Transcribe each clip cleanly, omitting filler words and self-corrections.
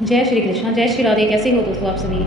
जय श्री कृष्ण, जय श्री राधे। कैसे हो दोस्तों आप सभी?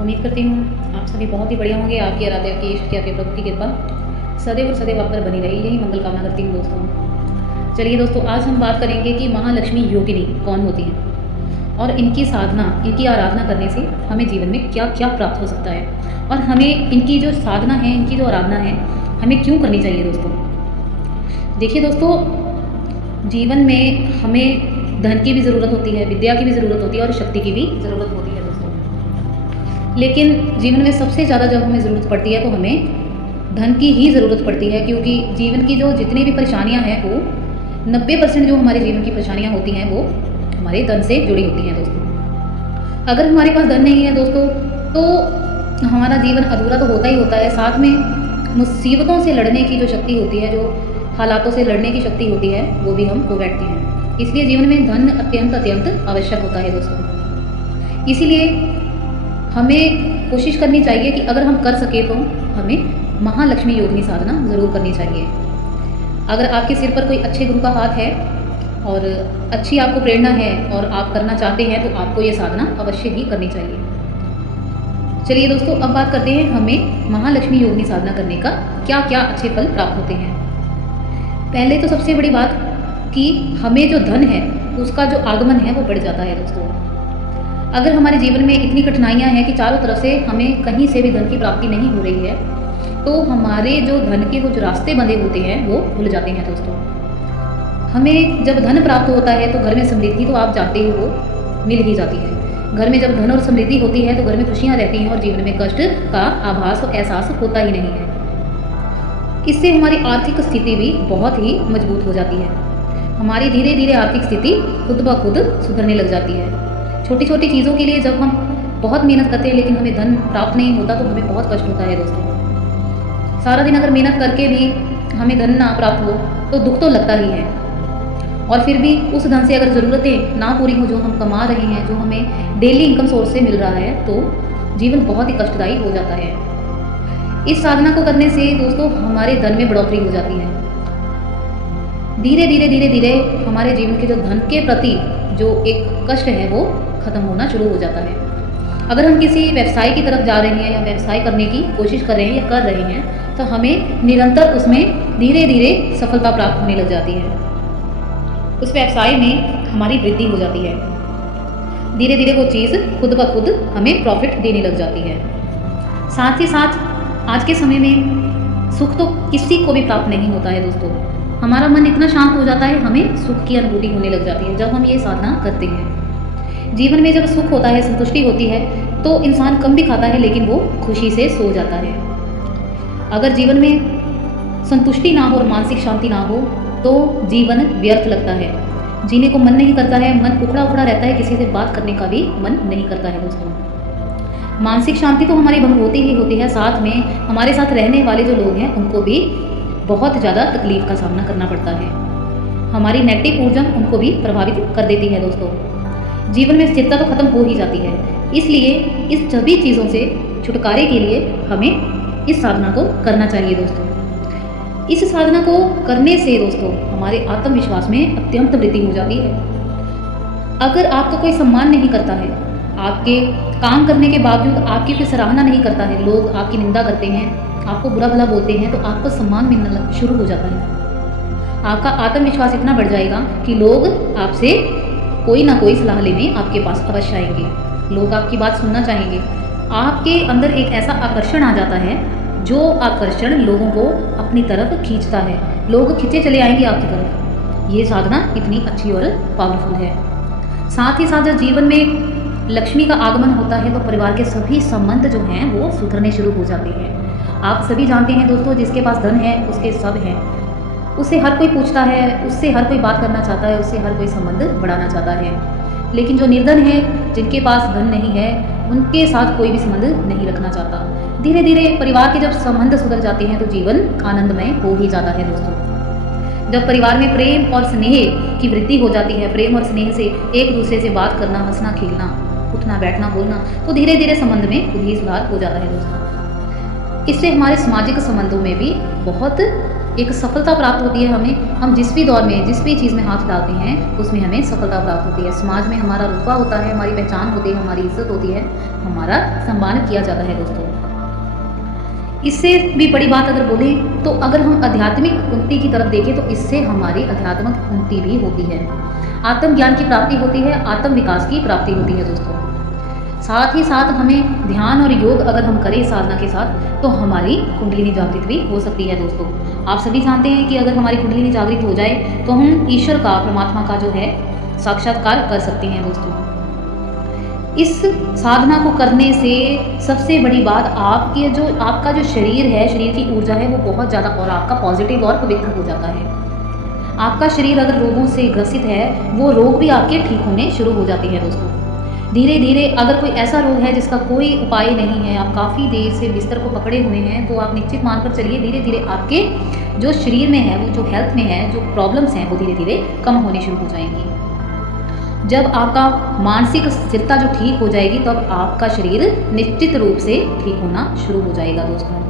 उम्मीद करती हूँ आप सभी बहुत ही बढ़िया होंगे। आपकी आराध्या की ईश्वर की आपके प्रभु की कृपा सदैव और सदैव आप पर बनी रही, यही मंगल कामना करती हूँ दोस्तों। चलिए दोस्तों, आज हम बात करेंगे कि महालक्ष्मी योगिनी कौन होती हैं और इनकी साधना, इनकी आराधना करने से हमें जीवन में क्या क्या प्राप्त हो सकता है और हमें इनकी जो साधना है, इनकी जो आराधना है, हमें क्यों करनी चाहिए दोस्तों। देखिए दोस्तों, जीवन में हमें धन की भी ज़रूरत होती है, विद्या की भी ज़रूरत होती है और शक्ति की भी ज़रूरत होती है दोस्तों। लेकिन जीवन में सबसे ज़्यादा जब हमें ज़रूरत पड़ती है तो हमें धन की ही ज़रूरत पड़ती है, क्योंकि जीवन की जो जितनी भी परेशानियां हैं वो 90% जो हमारे जीवन की परेशानियां होती हैं वो हमारे धन से जुड़ी होती हैं दोस्तों। अगर हमारे पास धन नहीं है दोस्तों तो हमारा जीवन अधूरा तो होता ही होता है। साथ में मुसीबतों से लड़ने की जो शक्ति होती है, जो हालातों से लड़ने की शक्ति होती है, वो भी हम खो बैठते हैं। इसलिए जीवन में धन अत्यंत अत्यंत आवश्यक होता है दोस्तों। इसीलिए हमें कोशिश करनी चाहिए कि अगर हम कर सके तो हमें महालक्ष्मी योगिनी साधना ज़रूर करनी चाहिए। अगर आपके सिर पर कोई अच्छे गुरु का हाथ है और अच्छी आपको प्रेरणा है और आप करना चाहते हैं तो आपको ये साधना अवश्य ही करनी चाहिए। चलिए दोस्तों, अब बात करते हैं हमें महालक्ष्मी योगिनी साधना करने का क्या क्या अच्छे फल प्राप्त होते हैं। पहले तो सबसे बड़ी बात कि हमें जो धन है उसका जो आगमन है वो बढ़ जाता है दोस्तों। अगर हमारे जीवन में इतनी कठिनाइयां हैं कि चारों तरफ से हमें कहीं से भी धन की प्राप्ति नहीं हो रही है, तो हमारे जो धन के कुछ रास्ते बंधे होते हैं वो खुल जाते हैं दोस्तों। हमें जब धन प्राप्त होता है तो घर में समृद्धि तो आप जानते ही वो मिल ही जाती है। घर में जब धन और समृद्धि होती है तो घर में खुशियाँ रहती हैं और जीवन में कष्ट का आभास और एहसास होता ही नहीं है। इससे हमारी आर्थिक स्थिति भी बहुत ही मजबूत हो जाती है। हमारी धीरे धीरे आर्थिक स्थिति खुद ब खुद सुधरने लग जाती है। छोटी छोटी चीज़ों के लिए जब हम बहुत मेहनत करते हैं लेकिन हमें धन प्राप्त नहीं होता तो हमें बहुत कष्ट होता है दोस्तों। सारा दिन अगर मेहनत करके भी हमें धन ना प्राप्त हो तो दुख तो लगता ही है, और फिर भी उस धन से अगर ज़रूरतें ना पूरी हो जो हम कमा रहे हैं, जो हमें डेली इनकम सोर्स से मिल रहा है, तो जीवन बहुत ही कष्टदायी हो जाता है। इस साधना को करने से दोस्तों हमारे धन में बढ़ोतरी हो जाती है। धीरे धीरे धीरे धीरे हमारे जीवन के जो धन के प्रति जो एक कष्ट है वो खत्म होना शुरू हो जाता है। अगर हम किसी व्यवसाय की तरफ जा रहे हैं या व्यवसाय करने की कोशिश कर रहे हैं या कर रहे हैं तो हमें निरंतर उसमें धीरे धीरे सफलता प्राप्त होने लग जाती है। उस व्यवसाय में हमारी वृद्धि हो जाती है। धीरे धीरे वो चीज़ खुद ब खुद हमें प्रॉफिट देने लग जाती है। साथ ही साथ आज के समय में सुख तो किसी को भी प्राप्त नहीं होता है दोस्तों। हमारा मन इतना शांत हो जाता है, हमें सुख की अनुभूति होने लग जाती है जब हम ये साधना करते हैं। जीवन में जब सुख होता है, संतुष्टि होती है, तो इंसान कम भी खाता है लेकिन वो खुशी से सो जाता है। अगर जीवन में संतुष्टि ना हो और मानसिक शांति ना हो तो जीवन व्यर्थ लगता है, जीने को मन नहीं करता है, मन उखड़ा उखड़ा रहता है, किसी से बात करने का भी मन नहीं करता है दोस्तों। मानसिक शांति तो हमारी भंग होती ही होती है, साथ में हमारे साथ रहने वाले जो लोग हैं उनको भी बहुत ज़्यादा तकलीफ का सामना करना पड़ता है। हमारी नेगेटिव ऊर्जा उनको भी प्रभावित कर देती है दोस्तों। जीवन में स्थिरता तो खत्म हो ही जाती है। इसलिए इस सभी चीज़ों से छुटकारे के लिए हमें इस साधना को करना चाहिए दोस्तों। इस साधना को करने से दोस्तों हमारे आत्मविश्वास में अत्यंत वृद्धि हो जाती है। अगर आपका कोई सम्मान नहीं करता है, आपके काम करने के बावजूद आपकी कोई सराहना नहीं करता है, लोग आपकी निंदा करते हैं, आपको बुरा भला बोलते हैं, तो आपको सम्मान मिलना शुरू हो जाता है। आपका आत्मविश्वास इतना बढ़ जाएगा कि लोग आपसे कोई ना कोई सलाह लेने आपके पास अवश्य आएंगे। लोग आपकी बात सुनना चाहेंगे। आपके अंदर एक ऐसा आकर्षण आ जाता है जो आकर्षण लोगों को अपनी तरफ खींचता है। लोग खींचे चले आएंगे आपकी तरफ। ये साधना इतनी अच्छी और पावरफुल है। साथ ही साथ जब जीवन में लक्ष्मी का आगमन होता है तो परिवार के सभी संबंध जो हैं वो सुधरने शुरू हो जाते हैं। आप सभी जानते हैं दोस्तों, जिसके पास धन है उसके सब हैं। उससे हर कोई पूछता है, उससे हर कोई बात करना चाहता है, उससे हर कोई संबंध बढ़ाना चाहता है। लेकिन जो निर्धन है, जिनके पास धन नहीं है, उनके साथ कोई भी संबंध नहीं रखना चाहता। धीरे धीरे परिवार के जब संबंध सुधर जाते हैं तो जीवन आनंदमय हो ही जाता है दोस्तों। जब परिवार में प्रेम और स्नेह की वृद्धि हो जाती है, प्रेम और स्नेह से एक दूसरे से बात करना, हंसना खेलना, उठना बैठना बोलना, तो धीरे धीरे संबंध में खुद ही सुधार हो जाता है दोस्तों। इससे हमारे सामाजिक संबंधों में भी बहुत एक सफलता प्राप्त होती है हमें। हम जिस भी दौर में, जिस भी चीज़ में हाथ डालते हैं उसमें हमें सफलता प्राप्त होती है। समाज में हमारा रुतबा होता है, हमारी पहचान होती है, हमारी इज्जत होती है, हमारा सम्मान किया जाता है दोस्तों। इससे भी बड़ी बात अगर बोलें तो अगर हम आध्यात्मिक उन्नति की तरफ देखें तो इससे हमारी आध्यात्मिक उन्नति भी होती है, आत्मज्ञान की प्राप्ति होती है, आत्म विकास की प्राप्ति होती है दोस्तों। साथ ही साथ हमें ध्यान और योग अगर हम करें साधना के साथ तो हमारी कुंडलिनी जागृत भी हो सकती है दोस्तों। आप सभी जानते हैं कि अगर हमारी कुंडलिनी जागृत हो जाए तो हम ईश्वर का, परमात्मा का जो है साक्षात्कार कर सकते हैं दोस्तों। इस साधना को करने से सबसे बड़ी बात आपका जो शरीर है, शरीर की ऊर्जा है वो बहुत ज़्यादा और आपका पॉजिटिव और पवित्र हो जाता है। आपका शरीर अगर रोगों से ग्रसित है वो रोग भी आपके ठीक होने शुरू हो जाते हैं दोस्तों। धीरे धीरे अगर कोई ऐसा रोग है जिसका कोई उपाय नहीं है, आप काफ़ी देर से बिस्तर को पकड़े हुए हैं, तो आप निश्चित मानकर चलिए धीरे धीरे आपके जो शरीर में है, वो जो हेल्थ में है, जो प्रॉब्लम्स हैं वो धीरे धीरे कम होने शुरू हो जाएंगी। जब आपका मानसिक स्थिरता जो ठीक हो जाएगी तब आपका शरीर निश्चित रूप से ठीक होना शुरू हो जाएगा दोस्तों।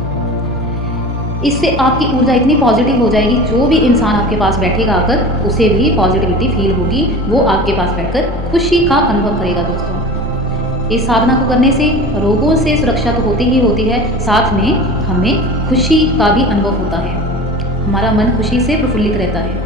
इससे आपकी ऊर्जा इतनी पॉजिटिव हो जाएगी, जो भी इंसान आपके पास बैठेगा आकर उसे भी पॉजिटिविटी फील होगी, वो आपके पास बैठकर खुशी का अनुभव करेगा दोस्तों। इस साधना को करने से रोगों से सुरक्षा तो होती ही होती है, साथ में हमें खुशी का भी अनुभव होता है, हमारा मन खुशी से प्रफुल्लित रहता है।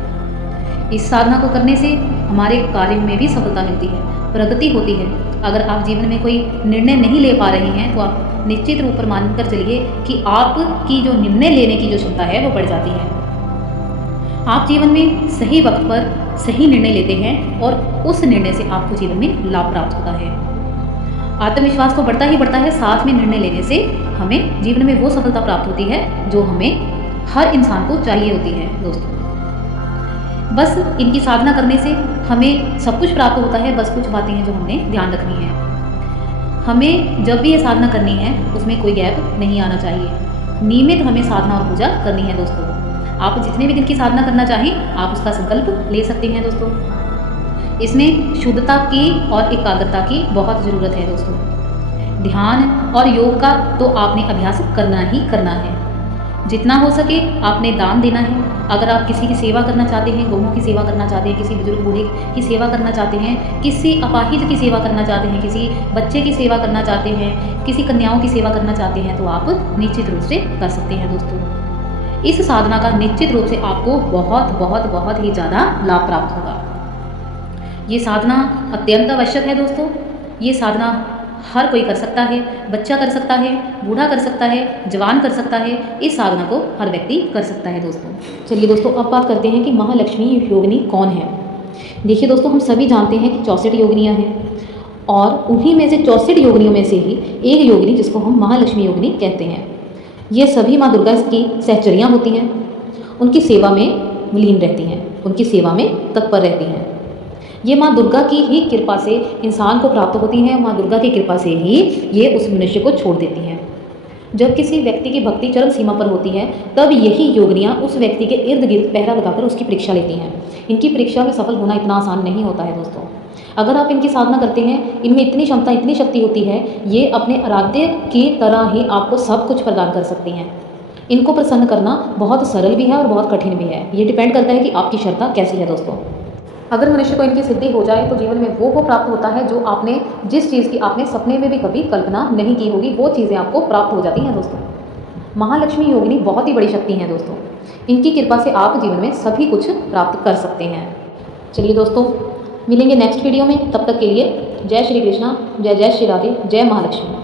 इस साधना को करने से हमारे कार्य में भी सफलता मिलती है, प्रगति होती है। अगर आप जीवन में कोई निर्णय नहीं ले पा रहे हैं तो आप निश्चित रूप पर मानकर चलिए कि आपकी जो निर्णय लेने की जो क्षमता है वो बढ़ जाती है। आप जीवन में सही वक्त पर सही निर्णय लेते हैं और उस निर्णय से आपको जीवन में लाभ प्राप्त होता है। आत्मविश्वास तो बढ़ता ही बढ़ता है, साथ में निर्णय लेने से हमें जीवन में वो सफलता प्राप्त होती है जो हमें हर इंसान को चाहिए होती है दोस्तों। बस इनकी साधना करने से हमें सब कुछ प्राप्त होता है, बस कुछ बातें हैं जो हमने ध्यान रखनी है। हमें जब भी ये साधना करनी है उसमें कोई गैप नहीं आना चाहिए। नियमित हमें साधना और पूजा करनी है दोस्तों। आप जितने भी दिन की साधना करना चाहें आप उसका संकल्प ले सकते हैं दोस्तों। इसमें शुद्धता की और एकाग्रता की बहुत ज़रूरत है दोस्तों। ध्यान और योग का तो आपने अभ्यास करना ही करना है। जितना हो सके आपने दान देना है। अगर आप किसी की सेवा करना चाहते हैं, गौओं की सेवा करना चाहते हैं, किसी बुजुर्ग बूढ़े की सेवा करना चाहते हैं, किसी अपाहिज की सेवा करना चाहते हैं, किसी बच्चे की सेवा करना चाहते हैं, किसी कन्याओं की सेवा करना चाहते हैं, तो आप निश्चित रूप से कर सकते हैं दोस्तों। इस साधना का निश्चित रूप से आपको बहुत बहुत बहुत ही ज़्यादा लाभ प्राप्त होगा। ये साधना अत्यंत आवश्यक है दोस्तों। ये साधना हर कोई कर सकता है, बच्चा कर सकता है, बूढ़ा कर सकता है, जवान कर सकता है। इस साधना को हर व्यक्ति कर सकता है दोस्तों। चलिए दोस्तों, अब बात करते हैं कि महालक्ष्मी योगिनी कौन है। देखिए दोस्तों, हम सभी जानते हैं कि 64 योगिनियाँ हैं और उन्हीं में से 64 योगिनियों में से ही एक योगिनी जिसको हम महालक्ष्मी योगिनी कहते हैं। ये सभी माँ दुर्गा की सहचरियाँ होती हैं, उनकी सेवा में लीन रहती हैं, उनकी सेवा में तत्पर रहती हैं। ये माँ दुर्गा की ही कृपा से इंसान को प्राप्त होती हैं। माँ दुर्गा की कृपा से ही ये उस मनुष्य को छोड़ देती हैं। जब किसी व्यक्ति की भक्ति चरम सीमा पर होती है तब यही योगिनियाँ उस व्यक्ति के इर्द गिर्द पहरा लगाकर उसकी परीक्षा लेती हैं। इनकी परीक्षा में सफल होना इतना आसान नहीं होता है दोस्तों। अगर आप इनकी साधना करते हैं, इनमें इतनी क्षमता, इतनी शक्ति होती है, ये अपने आराध्य की तरह ही आपको सब कुछ प्रदान कर सकती हैं। इनको प्रसन्न करना बहुत सरल भी है और बहुत कठिन भी है। ये डिपेंड करता है कि आपकी श्रद्धा कैसी है दोस्तों। अगर मनुष्य को इनकी सिद्धि हो जाए तो जीवन में वो प्राप्त होता है जो आपने, जिस चीज़ की आपने सपने में भी कभी कल्पना नहीं की होगी, वो चीज़ें आपको प्राप्त हो जाती हैं दोस्तों। महालक्ष्मी योगिनी बहुत ही बड़ी शक्ति हैं दोस्तों। इनकी कृपा से आप जीवन में सभी कुछ प्राप्त कर सकते हैं। चलिए दोस्तों, मिलेंगे नेक्स्ट वीडियो में। तब तक के लिए जय श्री कृष्णा, जय जय श्री राधे, जय महालक्ष्मी।